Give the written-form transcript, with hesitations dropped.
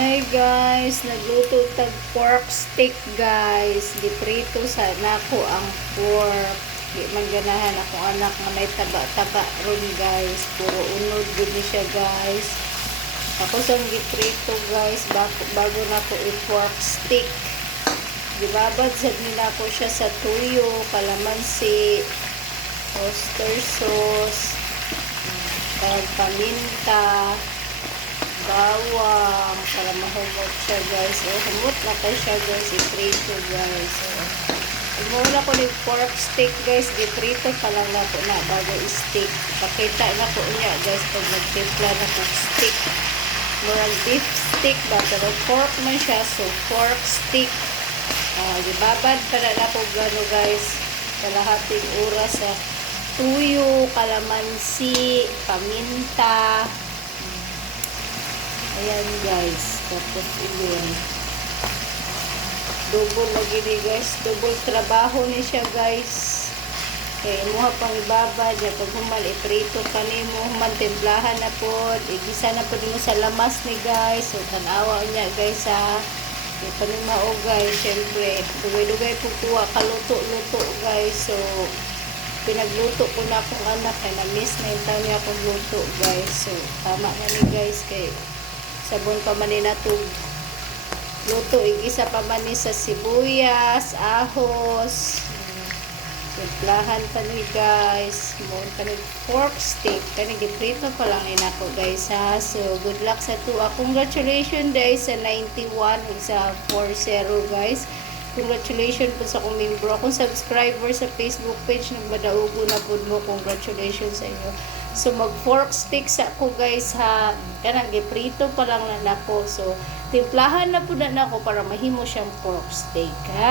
Hi guys, nagluto tag pork steak guys. Giprito sa nako ang pork. Di man ganahan akong anak nga may taba-taba ron guys. Puro unod gud ni siya guys. Ako sang giprito guys bago nako i-pork steak. Gibabad sad nila ko siya sa tuyo, kalamansi, oyster sauce, paminta, bawang para mahumot siya guys. Humot na tayo siya guys, i-prito guys. Muna ko ng pork steak guys, giprito pa lang na po na bago i-steak. Pakita na po niya guys pag nagtimpla na po steak. Murang beef steak ba, pero pork man siya, so pork steak. Gibabad para na po gano guys, kalahating oras sa tuyo, kalamansi, paminta. Ayan guys, tapos yun. Double lagi ni guys, double trabaho ni siya guys. Kaya mo pang ibaba, dyan pag human, iprito ka ni mo, human templahan na po, igisa na po mo sa lamas ni guys. So, tanawa niya guys ha. Yung panimao guys, syempre, dugay-dugay po kuha, kaluto-luto guys. So, pinagluto ko na akong anak, kaya na-miss na yung taon niya akong luto guys. So, tama na ni guys, kay sabon pa man ni natug luto, igisa pa man ni sa sibuyas, ahos, timplahan pa ni guys, moon pa ni pork steak, kani giprito pa lang ni nako guys ha. So good luck sa tuwa, congratulations guys sa 91 ug sa 40 guys. Congratulations po sa akong membro, akong subscriber sa Facebook page, nagmadaugo na po mo, congratulations sa inyo. So mag pork steak sa ako guys ha, kanang giprito pa lang na nako. So timplahan na po na nako para mahimo siyang pork steak ha.